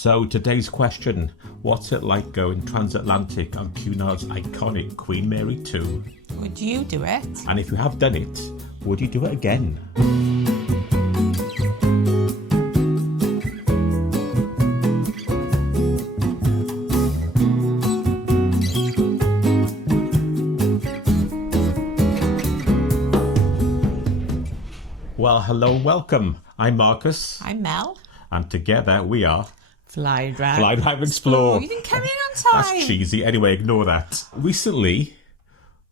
So today's question, what's it like going transatlantic on Cunard's iconic Queen Mary 2? Would you do it? And if you have done it, would you do it again? Well, hello, welcome. I'm Marcus. I'm Mel. And together we are... Fly Drive Explore. You didn't come in on time. That's cheesy. Anyway, ignore that. Recently,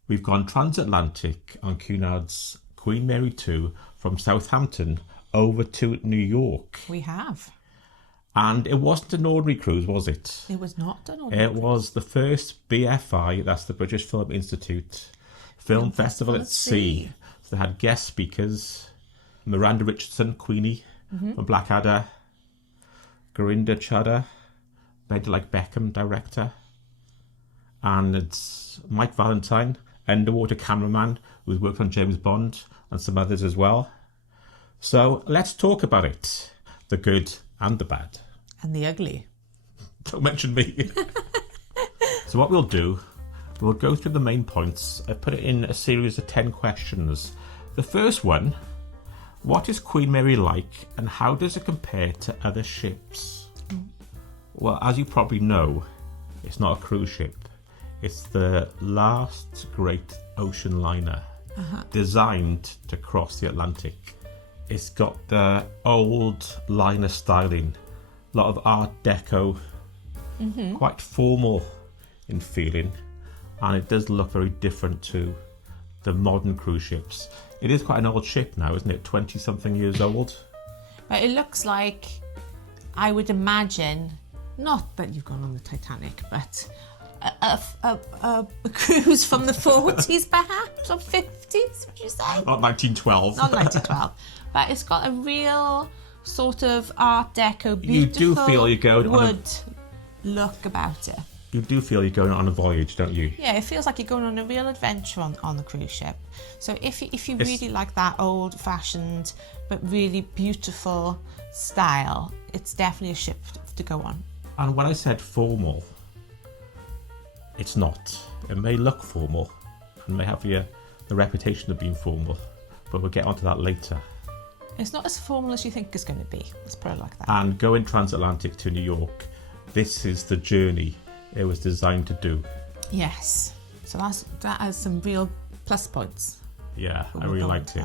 we've gone transatlantic on Cunard's Queen Mary 2 from Southampton over to New York. We have. And it wasn't an ordinary cruise, was it? It was not an ordinary It was the first BFI, that's the British Film Institute, Film Festival at Sea. So they had guest speakers, Miranda Richardson, Queenie, from Blackadder, Gurinder Chadha, Better Like Beckham, director, and it's Mike Valentine, underwater cameraman, who's worked on James Bond and some others as well. So let's talk about it, the good and the bad. And the ugly. Don't mention me. So what we'll do, we'll go through the main points. I put it in a series of 10 questions. The first one, what is Queen Mary like and how does it compare to other ships? Well, as you probably know, it's not a cruise ship. It's the last great ocean liner designed to cross the Atlantic. It's got the old liner styling, a lot of Art Deco, quite formal in feeling, and it does look very different to the modern cruise ships. It is quite an old ship now, isn't it? 20-something years old. But it looks like, I would imagine, not that you've gone on the Titanic, but a cruise from the 40s perhaps, or 50s, would you say? Not 1912. Not 1912. But it's got a real sort of Art Deco, beautiful You do feel you're going wood look about it. You do feel you're going on a voyage, don't you? Yeah, it feels like you're going on a real adventure on the cruise ship. So if you really like that old-fashioned but really beautiful style, it's definitely a ship to go on. And when I said formal, it's not. It may look formal and may have the reputation of being formal, but we'll get onto that later. It's not as formal as you think it's going to be. Let's put it like that. And going transatlantic to New York, this is the journey it was designed to do. Yes. So that has some real plus points. Yeah, I really liked it.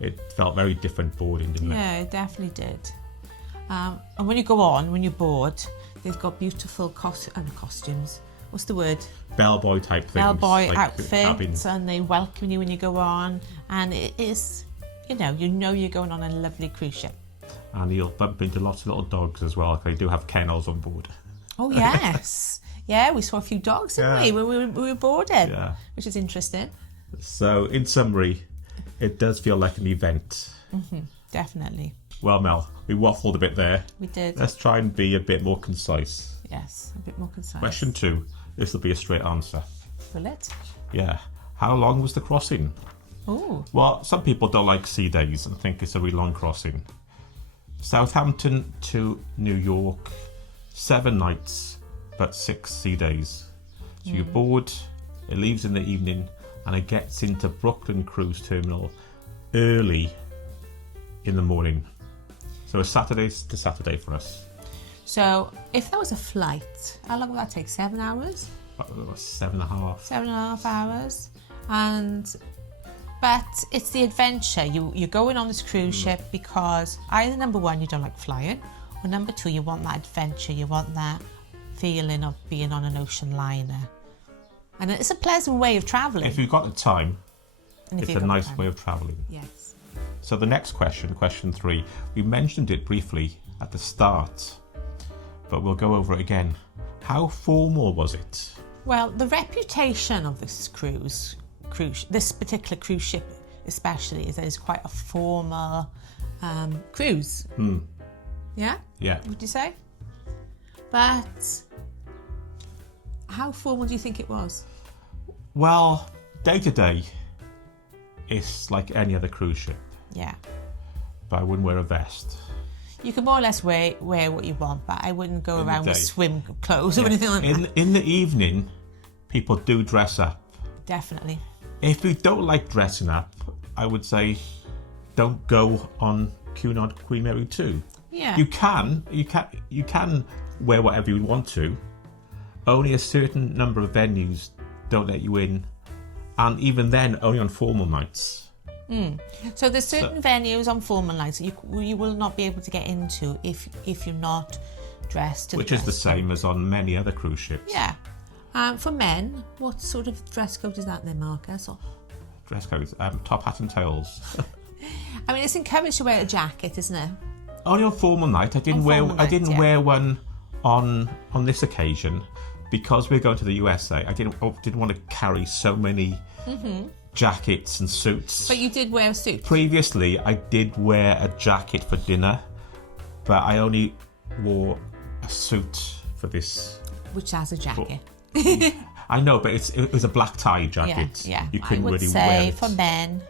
It felt very different boarding, didn't it? Yeah, it definitely did. And when you board, they've got beautiful costumes. What's the word? Bellboy type things. Bellboy like outfits, and they welcome you when you go on. And it is, you know you're going on a lovely cruise ship. And you'll bump into lots of little dogs as well. They do have kennels on board. Oh, yes. Yeah, we saw a few dogs, didn't we, when we were boarding, which is interesting. So, in summary, it does feel like an event. Definitely. Well, Mel, we waffled a bit there. We did. Let's try and be a bit more concise. Yes, a bit more concise. Question 2. This will be a straight answer. Will it? Yeah. How long was the crossing? Oh. Well, some people don't like sea days and think it's a really long crossing. Southampton to New York, 7 nights, but 6 sea days. So you board, it leaves in the evening, and it gets into Brooklyn Cruise Terminal early in the morning. So it's Saturday to Saturday for us. So if that was a flight, how long would that take? 7 hours? 7.5. 7.5 hours. But it's the adventure. You're going on this cruise ship because either number one, you don't like flying, or number two, you want that adventure. You want that feeling of being on an ocean liner. And it's a pleasant way of travelling. If you've got the time, it's a nice way of travelling. Yes. So the next question, question 3, we mentioned it briefly at the start, but we'll go over it again. How formal was it? Well, the reputation of this this particular cruise ship especially, is that it's quite a formal cruise. Yeah? Yeah. Would you say? But how formal do you think it was? Well, day to day, it's like any other cruise ship. Yeah. But I wouldn't wear a vest. You can more or less wear what you want, but I wouldn't go In the around with day. swim clothes or anything like that. In the evening, people do dress up. Definitely. If you don't like dressing up, I would say don't go on Cunard Queen Mary 2. Yeah. You can wear whatever you want to. Only a certain number of venues don't let you in, and even then, only on formal nights. So there's certain venues on formal nights that you will not be able to get into if you're not dressed. Which is the same as on many other cruise ships. Yeah. For men, what sort of dress code is that then, Marcus? Or... Dress codes, top hat and tails. I mean, it's encouraged to wear a jacket, isn't it? Only on formal night. I didn't wear one on this occasion because we're going to the USA. I didn't want to carry so many jackets and suits. But you did wear a suit. Previously, I did wear a jacket for dinner, but I only wore a suit for this. Which has a jacket. I know, but it was a black tie jacket. Yeah. You couldn't I would really say wear it. for men,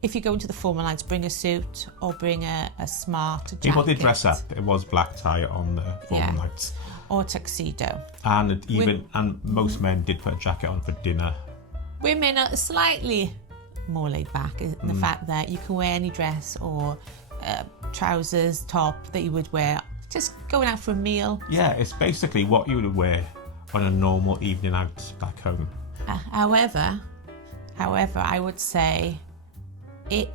if you go into the formal nights, bring a suit or bring a smart jacket. People did dress up. It was black tie on the formal nights. Or tuxedo. And most men did put a jacket on for dinner. Women are slightly more laid back in the fact that you can wear any dress or trousers, top that you would wear just going out for a meal. Yeah, it's basically what you would wear on a normal evening out back home. However, I would say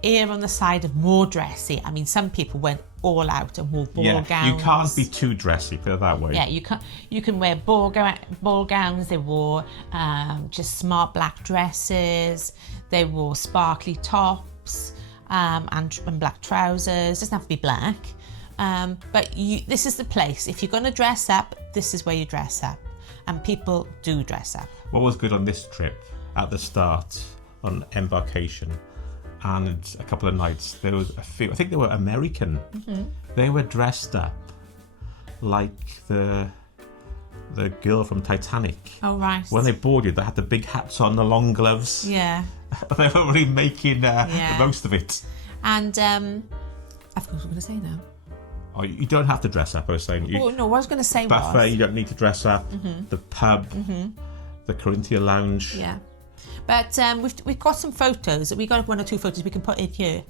err on the side of more dressy. I mean, some people went all out and wore ball gowns. You can't be too dressy, put it that way. Yeah, you can wear ball gowns. They wore just smart black dresses. They wore sparkly tops and black trousers. Doesn't have to be black. But this is the place. If you're going to dress up, this is where you dress up. And people do dress up. What was good on this trip, at the start, on embarkation, and a couple of nights, there was a few, I think they were American. They were dressed up like the girl from Titanic. Oh, right. When they boarded, they had the big hats on, the long gloves. Yeah. They were really making the most of it. And I forgot what I was going to say now. Oh, you don't have to dress up, I was saying. No, what I was going to say Buffet, you don't need to dress up. The pub, the Corinthia Lounge. Yeah. But we've got some photos. We've got one or two photos we can put in here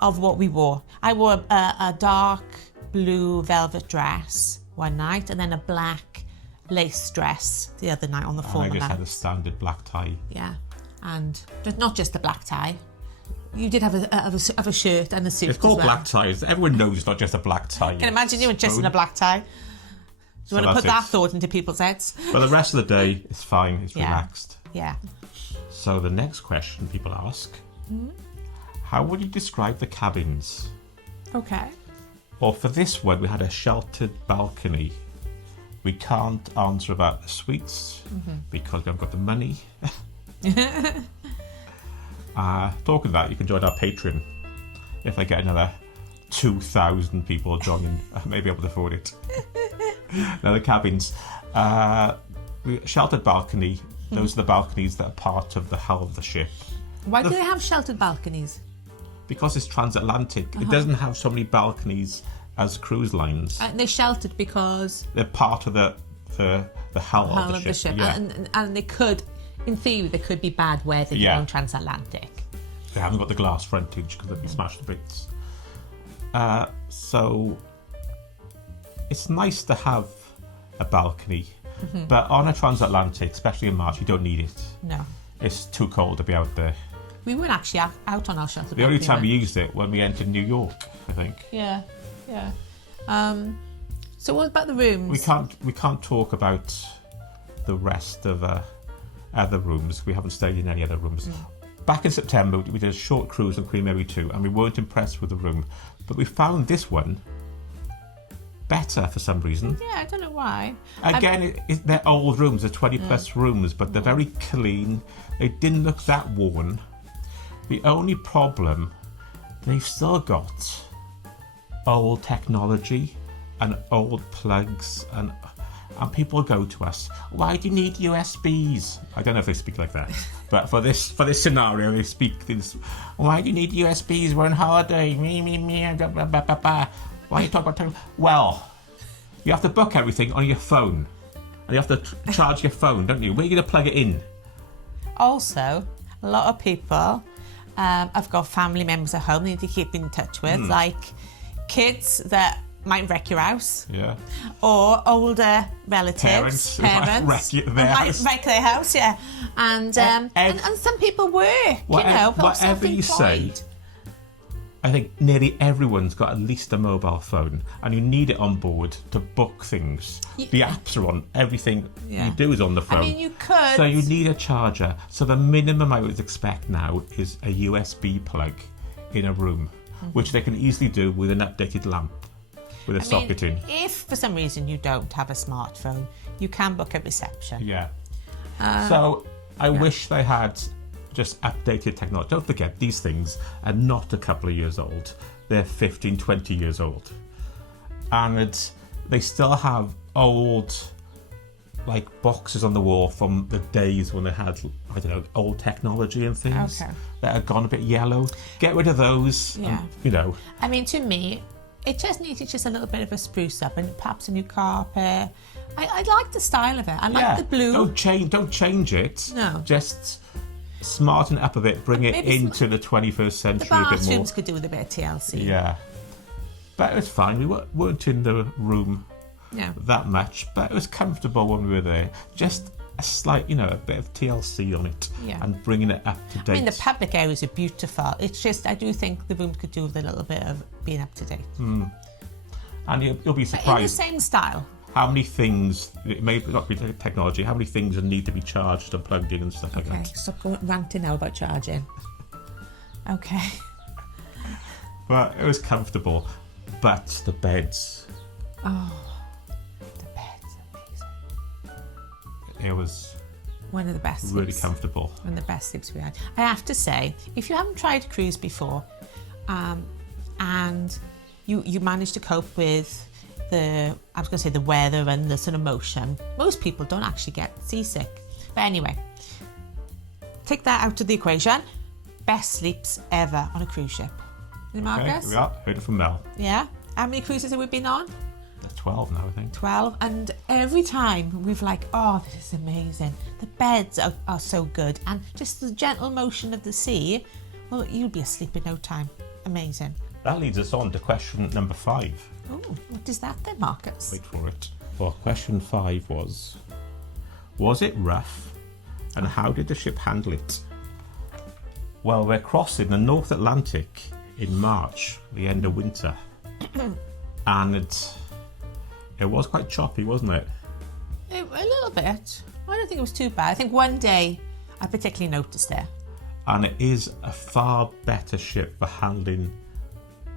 of what we wore. I wore a dark blue velvet dress one night and then a black lace dress the other night on the formal I just night. had a standard black tie. Yeah. And not just a black tie. You did have a shirt and a suit. It's called as well. black ties. Everyone knows it's not just a black tie. I can imagine you were just in a black tie. Do you want to put that thought into people's heads? But the rest of the day, it's fine. It's relaxed. Yeah. So the next question people ask, how would you describe the cabins? Okay. Well, for this one, we had a sheltered balcony. We can't answer about the suites because we haven't got the money. Talking of that, you can join our Patreon. If I get another 2,000 people joining, I may be able to afford it. Now the cabins. Sheltered balcony. Those are the balconies that are part of the hull of the ship. Why do they have sheltered balconies? Because it's transatlantic. It doesn't have so many balconies as cruise lines. They're sheltered because... They're part of the hull of the ship. Yeah. And they could, in theory, there could be bad weather on transatlantic. They haven't got the glass frontage because they'd be smashed to bits. So it's nice to have a balcony, but on a transatlantic, especially in March, you don't need it. No. It's too cold to be out there. We were actually out on our shelter. The only time we used it when we entered New York, I think. Yeah. So what about the rooms? We can't talk about the rest of other rooms. We haven't stayed in any other rooms. Back in September, we did a short cruise on Queen Mary 2, and we weren't impressed with the room. But we found this one better for some reason. Yeah, I don't know why. Again, they're old rooms, they're 20 plus rooms, but they're very clean. They didn't look that worn. The only problem, they've still got old technology and old plugs, and And people go to us, why do you need USBs? I don't know if they speak like that, but for this scenario, they speak this. Why do you need USBs? We're on holiday. Me, blah, blah, blah, blah, blah. Why are you talking about? Well, you have to book everything on your phone, and you have to charge your phone, don't you? Where are you going to plug it in? Also, a lot of people have got family members at home they need to keep in touch with, like kids that might wreck your house. Yeah. Or older relatives. Parents who might wreck their house, yeah. And some people work, whatever you say, I think nearly everyone's got at least a mobile phone, and you need it on board to book things. The apps are on, everything you do is on the phone. I mean, you could. So you need a charger. So the minimum I would expect now is a USB plug in a room, which they can easily do with an updated lamp, with a socket in. If for some reason you don't have a smartphone, you can book at reception. Yeah. So I wish they had just updated technology. Don't forget, these things are not a couple of years old. They're 15, 20 years old. And they still have old, like, boxes on the wall from the days when they had, I don't know, old technology and things that have gone a bit yellow. Get rid of those, and, I mean, to me, it just needed just a little bit of a spruce up and perhaps a new carpet. I like the style of it. I like the blue. Don't change it. No. Just smarten it up a bit, bring it into the 21st century the a bit more. bathrooms could do with a bit of TLC. Yeah. But it was fine. We weren't in the room that much, but it was comfortable when we were there. Just a slight, a bit of TLC on it and bringing it up to date. I mean, the public areas are beautiful. It's just, I do think the rooms could do with a little bit of being up to date. And you'll be surprised. But in the same style. How many things, it may not be technology, how many things need to be charged and plugged in and stuff like that. Okay, stop ranting now about charging. Okay. But it was comfortable. But the beds. Oh, the beds, amazing. It was one of the best really sleeps. Comfortable. One of the best sleeps we had. I have to say, if you haven't tried a cruise before, and you managed to cope with the weather and the sort of motion, most people don't actually get seasick. But anyway, take that out of the equation. Best sleeps ever on a cruise ship. Is it, Marcus? Okay, yeah, heard it from Mel. Yeah. How many cruises have we been on? 12 now, I think. 12, and every time we've like, oh, this is amazing. The beds are so good, and just the gentle motion of the sea, well, you'll be asleep in no time. Amazing. That leads us on to question number 5. Oh, what is that then, Marcus? Wait for it. Well, question 5 was it rough, and how did the ship handle it? Well, we're crossing the North Atlantic in March, the end of winter, and it was quite choppy, wasn't it? A little bit. I don't think it was too bad. I think one day I particularly noticed it. And it is a far better ship for handling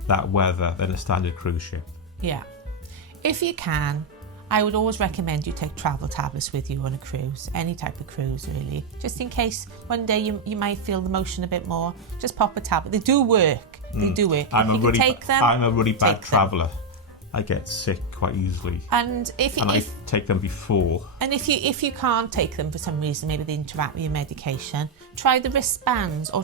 that weather than a standard cruise ship. Yeah. If you can, I would always recommend you take travel tablets with you on a cruise, any type of cruise really, just in case one day you might feel the motion a bit more. Just pop a tablet. They do work. They do work. I'm a really bad traveller. I get sick quite easily. And I take them before. And if you can't take them for some reason, maybe they interact with your medication, try the wristbands or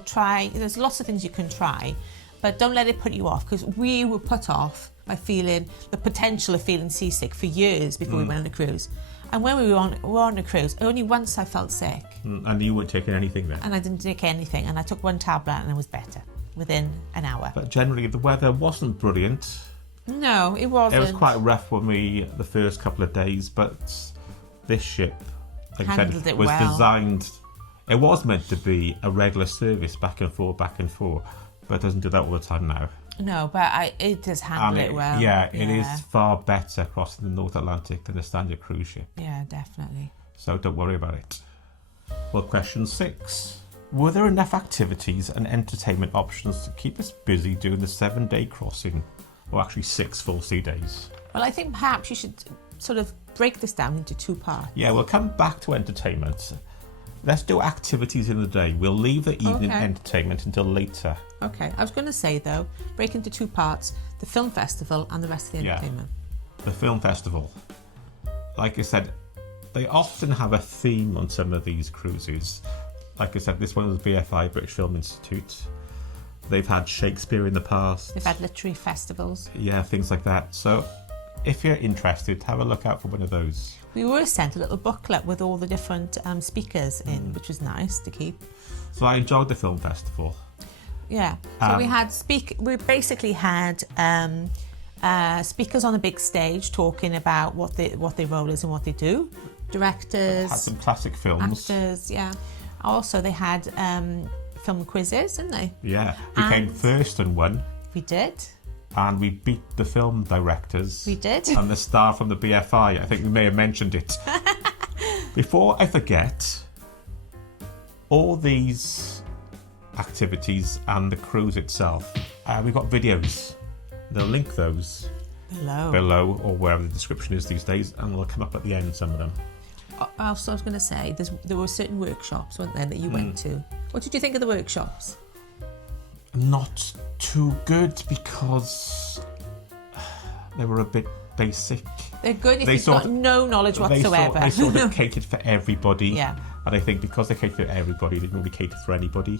there's lots of things you can try, but don't let it put you off, because we were put off by feeling the potential of feeling seasick for years before we went on a cruise. And when we were on a cruise, only once I felt sick. And you weren't taking anything then? And I didn't take anything, and I took one tablet and it was better within an hour. But generally the weather wasn't brilliant. No, it wasn't. It was quite rough the first couple of days, but this ship, like I said, was designed. It was meant to be a regular service, back and forth, but it doesn't do that all the time now. No, but it does handle it well. Yeah, it is far better crossing the North Atlantic than a standard cruise ship. Yeah, definitely. So don't worry about it. Well, question 6. Were there enough activities and entertainment options to keep us busy during the 7-day crossing? Or actually 6 full sea days? Well, I think perhaps you should sort of break this down into 2 parts. Yeah, we'll come back to entertainment. Let's do activities in the day. We'll leave the evening entertainment until later. Okay. I was going to say, though, break into 2 parts, the film festival and the rest of the entertainment. The film festival. like I said, they often have a theme on some of these cruises. Like I said, this one was BFI, British Film Institute. They've had Shakespeare in the past. They've had literary festivals. Yeah, things like that. So if you're interested, have a look out for one of those. We were sent a little booklet with all the different speakers in, which was nice to keep. So I enjoyed the film festival. Yeah. So we basically had speakers on a big stage talking about what their role is and what they do. Directors. Had some classic films. Actors, yeah. Also, they had film quizzes, didn't they? Yeah. We came first and won. We did. And we beat the film directors. We did. And the star from the BFI. I think we may have mentioned it. Before I forget, all these activities and the cruise itself, we've got videos. They'll link those below or wherever the description is these days, and they'll come up at the end, some of them. Also, I was going to say, there were certain workshops, weren't there, that you went to. What did you think of the workshops? Not too good, because they were a bit basic. They're good if you've got no knowledge whatsoever. They sort of catered for everybody. Yeah. And I think because they catered for everybody, they didn't really cater for anybody.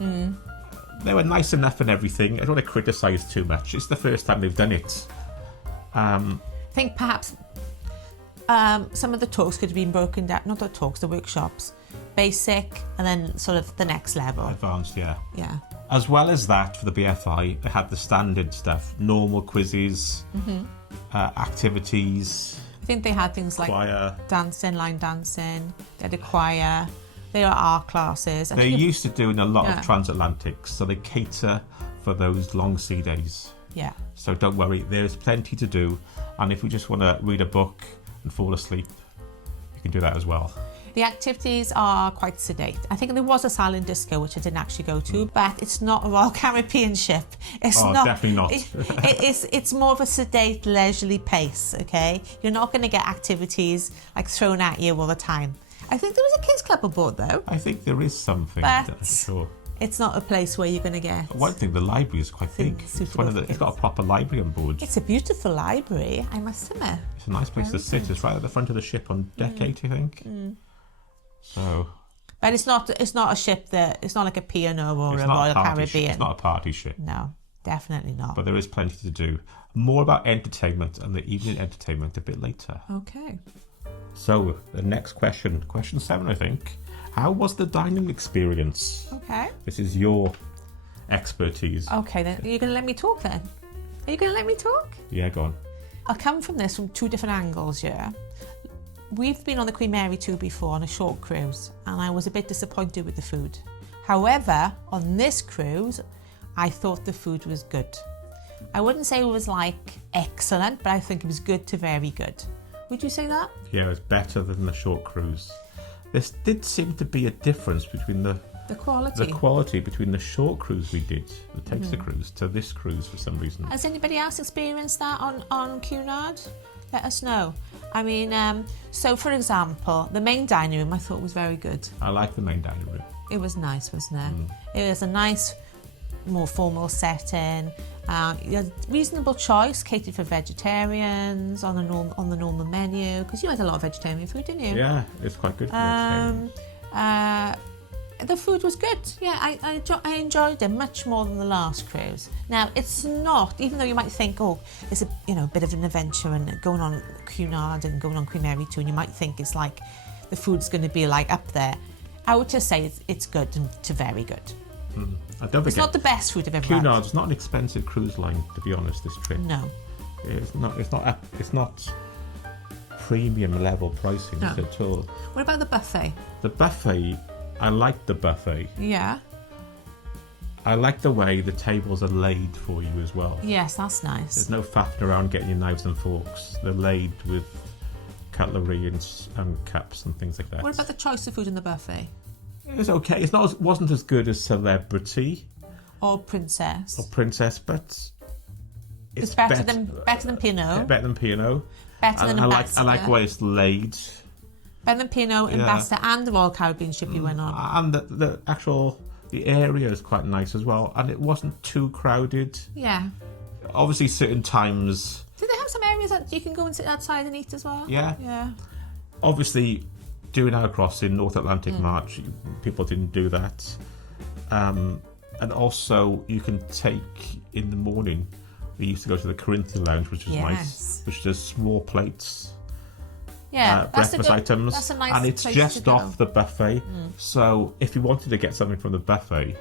They were nice enough and everything. I don't want to criticise too much. It's the first time they've done it. I think perhaps some of the talks could have been broken down. Not the talks, the workshops. Basic, and then sort of the next level. Advanced, yeah. Yeah. As well as that, for the BFI, they had the standard stuff. Normal quizzes, activities. I think they had things like choir. Dancing, line dancing. They had a choir. There are art classes. They're used to doing a lot of Transatlantic, so they cater for those long sea days. Yeah. So don't worry, there's plenty to do. And if you just want to read a book and fall asleep, you can do that as well. The activities are quite sedate. I think there was a silent disco, which I didn't actually go to, but it's not a Royal Caribbean ship. It's not. Definitely not. It's more of a sedate, leisurely pace, okay? You're not going to get activities like thrown at you all the time. I think there was a kids club aboard, though. I think there is something, but sure. It's not a place where you're going to get... One thing, the library is quite big. It's got a proper library on board. It's a beautiful library, I must admit. It's a nice place to sit. It's right at the front of the ship on deck 8, I think. So... But it's not a ship that... It's not like a P&O or a Royal Caribbean. It's not a party ship. No, definitely not. But there is plenty to do. More about entertainment and the evening entertainment a bit later. Okay. So, the next question. Question 7, I think. How was the dining experience? Okay. This is your expertise. Okay, then. Are you going to let me talk, then? Are you going to let me talk? Yeah, go on. I'll come from this from two different angles, yeah? We've been on the Queen Mary 2 before on a short cruise, and I was a bit disappointed with the food. However, on this cruise, I thought the food was good. I wouldn't say it was, like, excellent, but I think it was good to very good. Would you say that? Yeah, it was better than the short cruise. There did seem to be a difference between the quality between the short cruise we did, the Taster cruise, to this cruise for some reason. Has anybody else experienced that on Cunard? Let us know. I mean, so for example, the main dining room I thought was very good. I like the main dining room. It was nice, wasn't it? It was a nice, more formal setting. You had a reasonable choice, catered for vegetarians on the normal menu, because you had a lot of vegetarian food, didn't you? Yeah, it's quite good for vegetarians. The food was good. Yeah, I enjoyed it much more than the last cruise. Now, it's not, even though you might think, oh, it's a bit of an adventure and going on Cunard and going on Queen Mary 2, and you might think it's like the food's going to be like up there. I would just say it's good to very good. It's not the best food I've ever had. Cunard's not an expensive cruise line, to be honest, this trip. No. It's not premium level pricing at all. What about the buffet? The buffet, I like the buffet. Yeah. I like the way the tables are laid for you as well. Yes, that's nice. There's no faffing around getting your knives and forks. They're laid with cutlery and cups and things like that. What about the choice of food in the buffet? It was okay. Wasn't as good as Celebrity or Princess, but it's better than P&O. Better than P&O. Better than Ambassador. I like the way it's laid. Better than P&O, Ambassador, and the Royal Caribbean ship you went on. And the area is quite nice as well, and it wasn't too crowded. Yeah. Obviously, certain times. Did they have some areas that you can go and sit outside and eat as well? Yeah. Yeah. Obviously, doing our crossing, North Atlantic March, people didn't do that. And also, you can take, in the morning, we used to go to the Corinthian Lounge, which is nice, which does small plates. Yeah, breakfast items, that's a nice and it's place just to go. off the buffet. So if you wanted to get something from the buffet,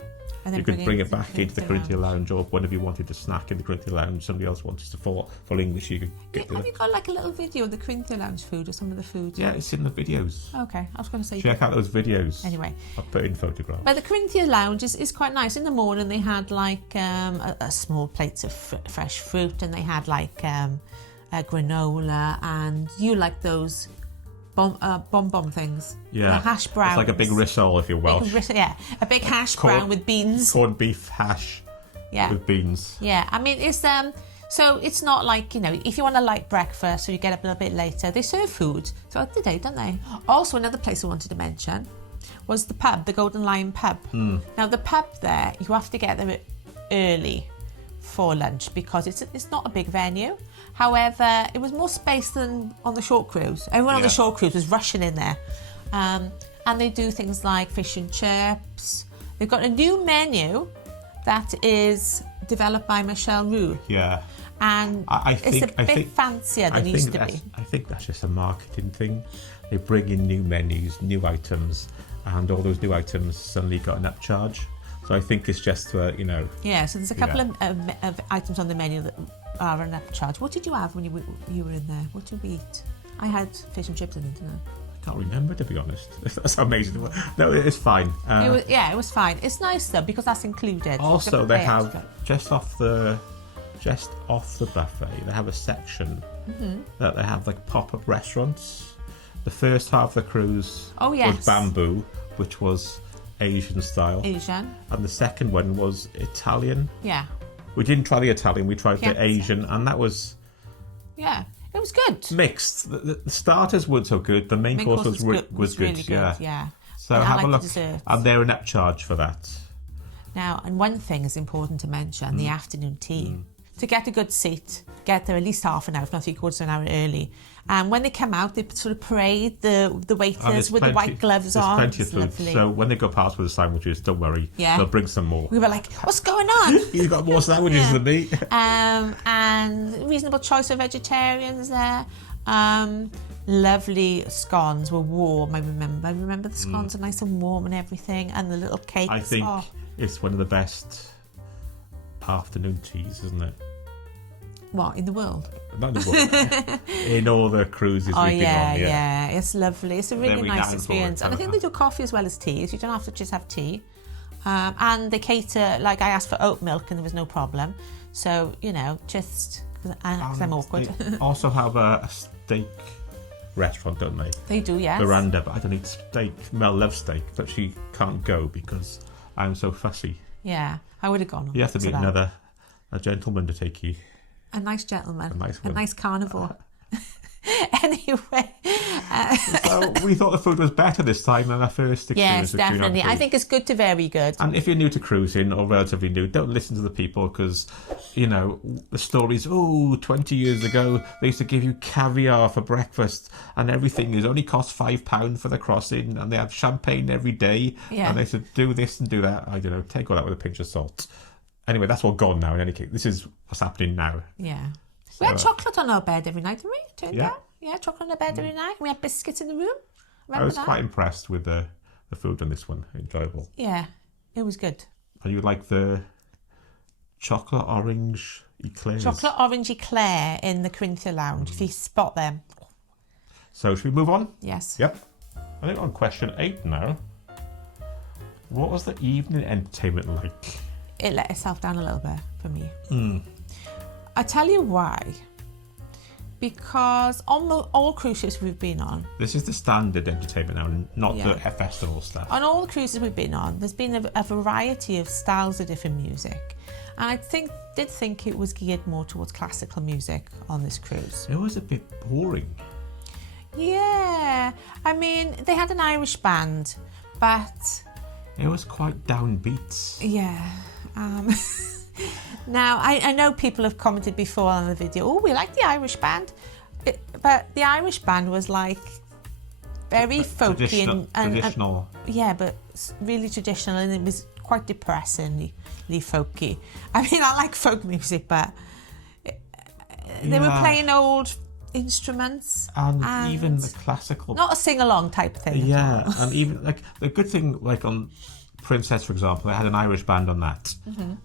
you could bring it back into the Corinthian Lounge, or whenever you wanted to snack in the Corinthian Lounge, somebody else wanted to full English, you could get Have you got like a little video of the Corinthian Lounge food or some of the food? Yeah, it's in the videos. Okay, I was going to say. Check out those videos. Anyway, I'll put in photographs. but the Corinthian Lounge is quite nice. In the morning, they had like a small plates of fresh fruit, and they had like a granola, and you like those bonbon things. Yeah, the hash browns. It's like a big rissole if you're Welsh. A big hash brown with beans. Corned beef hash. Yeah. With beans. Yeah, I mean it's so it's not like, you know, if you want a light breakfast or you get up a little bit later, they serve food throughout the day, don't they? Also, another place I wanted to mention was the pub, the Golden Lion pub. Now the pub there, you have to get there early for lunch because it's not a big venue. However, it was more space than on the short cruise. Everyone on the short cruise was rushing in there. And they do things like fish and chips. They've got a new menu that is developed by Michelle Roux. Yeah. And it's a bit fancier than it used to be. I think that's just a marketing thing. They bring in new menus, new items, and all those new items suddenly got an upcharge. So I think it's just for, you know... Yeah, so there's a couple of items on the menu that are an upcharge. What did you have when you were in there? What did we eat? I had fish and chips, didn't I? I can't remember, to be honest. That's amazing. No, it's fine. It was fine. It's nice though because that's included. Also, they have just off the buffet. They have a section that they have like pop-up restaurants. The first half of the cruise was Bamboo, which was Asian style. Asian. And the second one was Italian. Yeah. We didn't try the Italian. We tried the Asian, and that was. Yeah. It was good. Mixed. The starters weren't so good. The main course was good. Really good. Yeah. So have a look. And they're an upcharge for that. Now, and one thing is important to mention: the afternoon tea. To get a good seat, get there at least half an hour, if not 3/4 of an hour early. And when they come out, they sort of parade the waiters with the white gloves on. There's plenty of food. Lovely. So when they go past with the sandwiches, don't worry. Yeah. They'll bring some more. We were like, what's going on? You've got more sandwiches than me. And reasonable choice of vegetarians there. Lovely scones were warm, I remember the scones are nice and warm and everything, and the little cakes. I think it's one of the best afternoon teas, isn't it? What, in the world? Not in the world. In all the cruises we've been on. Yeah, it's lovely. It's a really nice experience. And I think they do coffee as well as tea, so you don't have to just have tea. And they cater, like I asked for oat milk and there was no problem. So, you know, just because I'm awkward. They also have a steak restaurant, don't they? They do, yes. Veranda, but I don't eat steak. Mel loves steak, but she can't go because I'm so fussy. Yeah, I would have gone. You have to meet a gentleman to take you. A nice gentleman. A nice carnivore. Anyway. So we thought the food was better this time than our first experience. Yes, definitely. I think it's good to very good. And if you're new to cruising or relatively new, don't listen to the people because, you know, the stories, 20 years ago, they used to give you caviar for breakfast and everything is only cost £5 for the crossing and they have champagne every day. Yeah. And they said, do this and do that. I don't know, take all that with a pinch of salt. Anyway, that's all gone now in any case. This is what's happening now. Yeah. We had chocolate on our bed every night, didn't we? Turned out. Yeah, chocolate on our bed every night. We had biscuits in the room. I was quite impressed with the food on this one. Enjoyable. Yeah, it was good. And you like the chocolate orange eclairs? Chocolate orange eclair in the Corinthian Lounge, if you spot them. So should we move on? Yes. Yep. I think we're on question 8 now. What was the evening entertainment like? It let itself down a little bit for me. I tell you why. Because on all cruise ships we've been on... This is the standard entertainment now, not the festival stuff. On all the cruises we've been on, there's been a variety of styles of different music. And I did think it was geared more towards classical music on this cruise. It was a bit boring. Yeah. I mean, they had an Irish band, but... It was quite downbeat. Yeah. Now, I know people have commented before on the video, oh, we like the Irish band. But the Irish band was like very folky and traditional. Yeah, but really traditional, and it was quite depressingly folky. I mean, I like folk music, but they were playing old instruments and even the classical, not a sing-along type thing. Yeah, and even like the good thing, like on Princess, for example, they had an Irish band on that,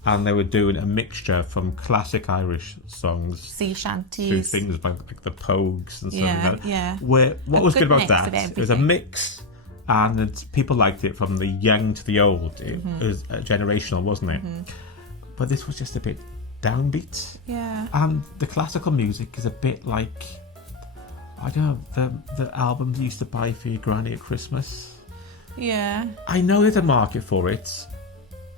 and they were doing a mixture from classic Irish songs, sea shanties, through things like the Pogues and stuff like that. Yeah. What was good about that? It was a mix, and people liked it from the young to the old. It was generational, wasn't it? But this was just a bit downbeat. Yeah. And the classical music is a bit like, I don't know, the albums you used to buy for your granny at Christmas. Yeah. I know there's a market for it,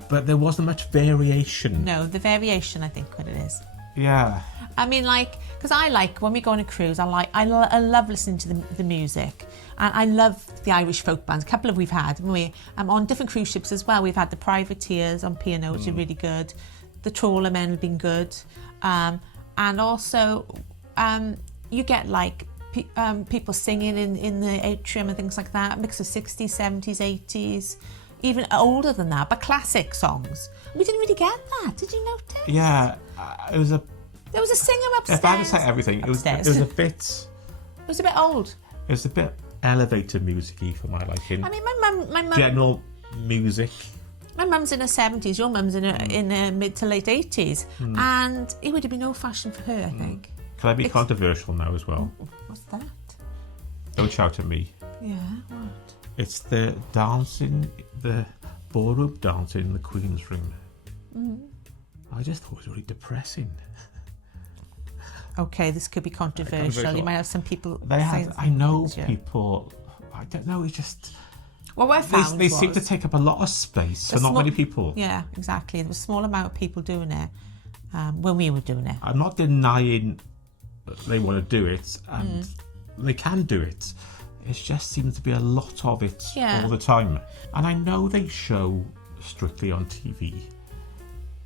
but there wasn't much variation. No, the variation, I think, what it is. Yeah. I mean, like, because I like, when we go on a cruise, I love listening to the music. And I love the Irish folk bands. A couple of we've had. On different cruise ships as well. We've had the Privateers on P&O, which are really good. The Trawler Men have been good. And also, you get, like, people singing in the atrium and things like that, a mix of 60s, 70s, 80s, even older than that, but classic songs. We didn't really get that. Did you notice? Yeah, there was a singer upstairs. If I had to say everything, it was a bit. It was a bit old. It was a bit elevator music-y for my liking. I mean, my mum. General music. My mum's in her 70s. Your mum's in her mid to late 80s, and it would have been old fashioned for her, I think. Can I be controversial now as well? What's that? Don't shout at me. Yeah, what? It's the dancing, the ballroom dancing in the Queen's room. I just thought it was really depressing. Okay, this could be controversial. You might have some people. I know people. I don't know. It's just. Well, what I found they seem to take up a lot of space for not many people. Yeah, exactly. There was a small amount of people doing it when we were doing it. I'm not denying they want to do it, and they can do it. It just seems to be a lot of it all the time. And I know they show Strictly on TV.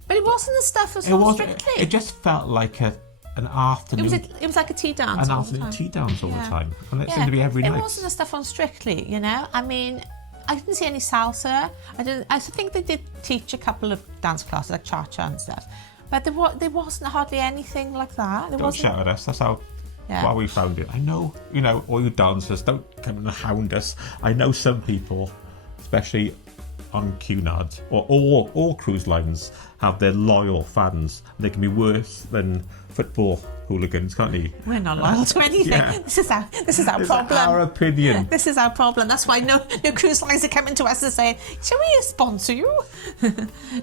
But it wasn't the stuff that's on Strictly. It just felt like an afternoon. It was like a tea dance. An afternoon tea dance all the time. And it seemed to be every night. It wasn't the stuff on Strictly, you know? I mean, I didn't see any salsa. I think they did teach a couple of dance classes, like cha-cha and stuff. But there wasn't hardly anything like that. Don't shout at us. That's how we found it. I know, all you dancers, don't come and hound us. I know some people, especially on Cunard, or all cruise lines, have their loyal fans. They can be worse than football hooligans, can't they? We're not loyal to anything. Yeah. This is our problem. Our opinion. This is our problem. That's why no cruise lines are coming to us and saying, "Shall we sponsor you?"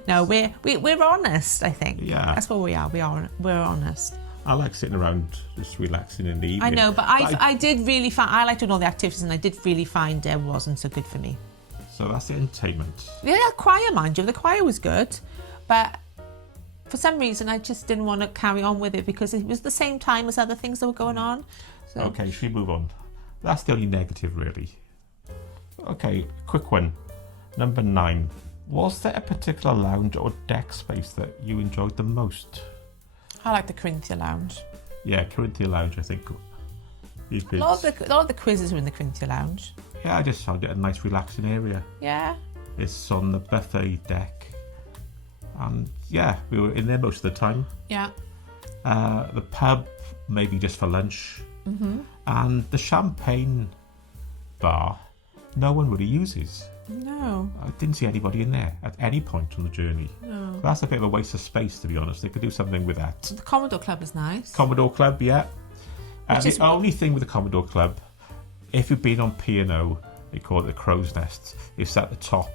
No, we're honest. I think. Yeah. That's what we are. We're honest. I like sitting around just relaxing in the evening. I know, but I did really find I liked doing all the activities, and I did really find it wasn't so good for me. So that's the entertainment. Yeah, choir, mind you, the choir was good, but for some reason I just didn't want to carry on with it because it was the same time as other things that were going on. So. Okay, should we move on? That's the only negative, really. Okay, quick one. Number 9. Was there a particular lounge or deck space that you enjoyed the most? I like the Corinthia Lounge. Yeah, Corinthia Lounge, I think. A lot of the quizzes were in the Corinthia Lounge. Yeah, I just found it a nice relaxing area. Yeah. It's on the buffet deck. And yeah, we were in there most of the time. Yeah. The pub, maybe just for lunch. And the champagne bar, no one really uses. No. I didn't see anybody in there at any point on the journey. No. That's a bit of a waste of space, to be honest. They could do something with that. The Commodore Club is nice. Commodore Club, yeah. The only thing with the Commodore Club, if you've been on P&O, they call it the Crow's Nest, it's at the top.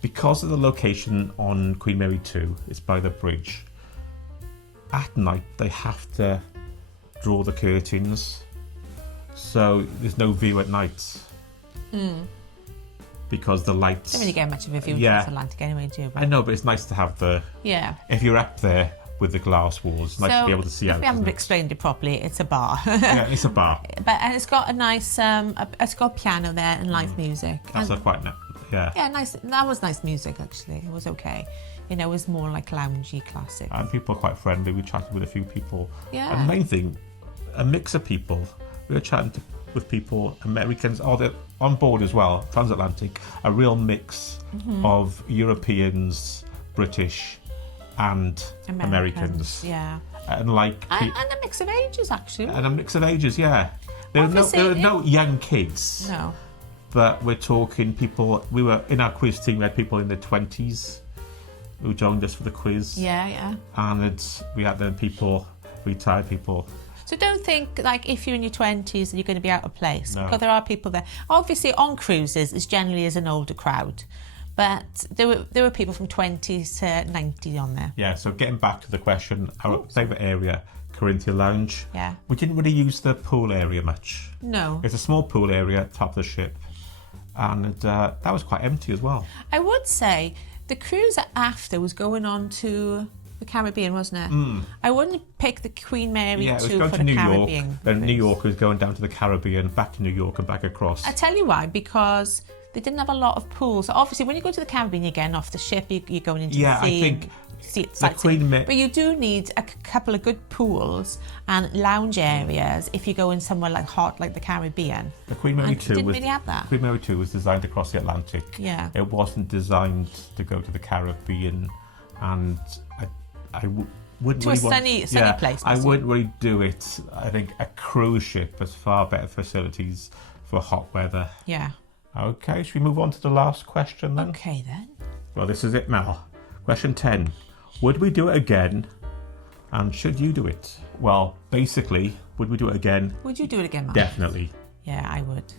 Because of the location on Queen Mary 2, it's by the bridge. At night, they have to draw the curtains, so there's no view at night. Because the lights... Don't really get much of a view of Transatlantic anyway, do you? I know, but it's nice to have the... Yeah. If you're up there with the glass walls, it's nice to be able to see out. If we haven't explained it properly, it's a bar. Yeah, it's a bar. And it's got a nice... it's got a piano there and live music. That's quite nice. Yeah. Yeah, nice. That was nice music, actually. It was okay. You know, it was more like loungy, classic. And people are quite friendly. We chatted with a few people. Yeah. And the main thing, a mix of people. We were chatting with people, Americans, they're on board as well, Transatlantic, a real mix of Europeans, British and Americans. Yeah. And like... And a mix of ages, actually. And a mix of ages, yeah. There were no young kids. No. But we're talking people, we were, in our quiz team, we had people in their 20s who joined us for the quiz. Yeah. And we had then people, retired people. So don't think like if you're in your 20s you're going to be out of place. No. Because there are people there. Obviously on cruises it generally is an older crowd. But there were people from 20s to 90 on there. Yeah, so getting back to the question, our favourite area, Corinthian Lounge. Yeah. We didn't really use the pool area much. No. It's a small pool area, top of the ship. And that was quite empty as well. I would say the cruise after was going on to the Caribbean, wasn't it? I wouldn't pick the Queen Mary it was for going to the New Caribbean. York. Then New York was going down to the Caribbean, back to New York and back across. I tell you why, because they didn't have a lot of pools. Obviously, when you go to the Caribbean, you're getting off the ship, you're going into the sea. I think the Queen Mary... But you do need a couple of good pools and lounge areas if you go in somewhere like hot, like the Caribbean. The Queen Mary 2 didn't really have that. Queen Mary 2 was designed across the Atlantic. Yeah. It wasn't designed to go to the Caribbean, and I wouldn't to really a sunny place. I wouldn't really do it. I think a cruise ship has far better facilities for hot weather. Yeah. Okay, should we move on to the last question then? Okay then. Well, this is it, Mel. Question 10. Would we do it again? And should you do it? Well, basically, would we do it again? Would you do it again, Mark? Definitely. Yeah, I would. Do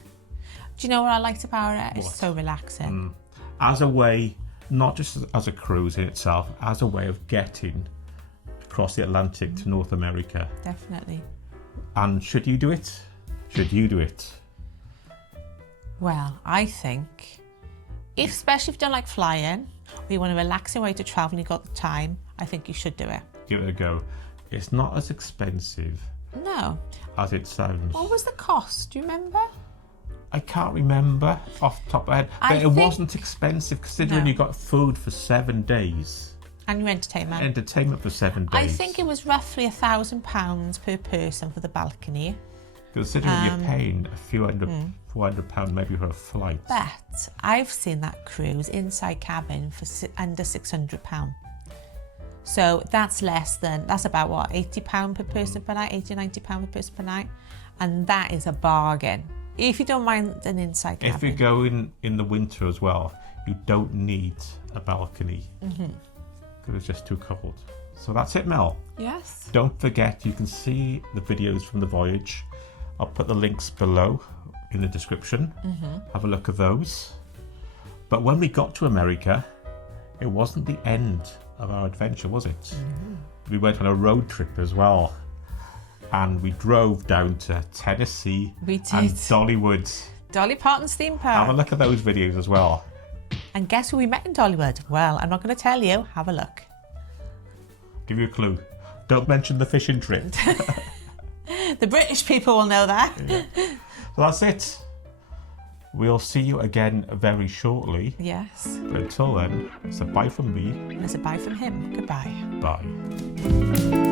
you know what I liked about it? It's What? so relaxing. As a way, not just as a cruise in itself, as a way of getting across the Atlantic to North America. Definitely. And should you do it? Should you do it? Well, I think, especially if you don't like flying, or you want a relaxing way to travel and you've got the time, I think you should do it. Give it a go. It's not as expensive No. as it sounds. What was the cost? Do you remember? I can't remember off the top of my head, but it wasn't expensive considering you got food for 7 days. And your entertainment. Entertainment for 7 days. I think it was roughly £1,000 per person for the balcony. Considering you're paying a few hundred, £400 maybe for a flight. But I've seen that cruise inside cabin for under £600. So that's that's about what, £80 per person per night, £80, £90 per person per night. And that is a bargain. If you don't mind an inside cabin. If you go in the winter as well, you don't need a balcony. Because it's just too cold. So that's it, Mel. Yes. Don't forget, you can see the videos from the voyage. I'll put the links below in the description. Have a look at those. But when we got to America, it wasn't the end of our adventure, was it? We went on a road trip as well. And we drove down to Tennessee We did. and Dollywood. Dolly Parton's theme Have a park. look at those videos as well. And guess who we met in Dollywood? Well, I'm not going to tell you. Have a look. Give you a clue. Don't mention the fishing trip. The British people will know that. So that's it. We'll see you again very shortly. Yes. But until then, it's a bye from me. And it's a bye from him. Goodbye. Bye.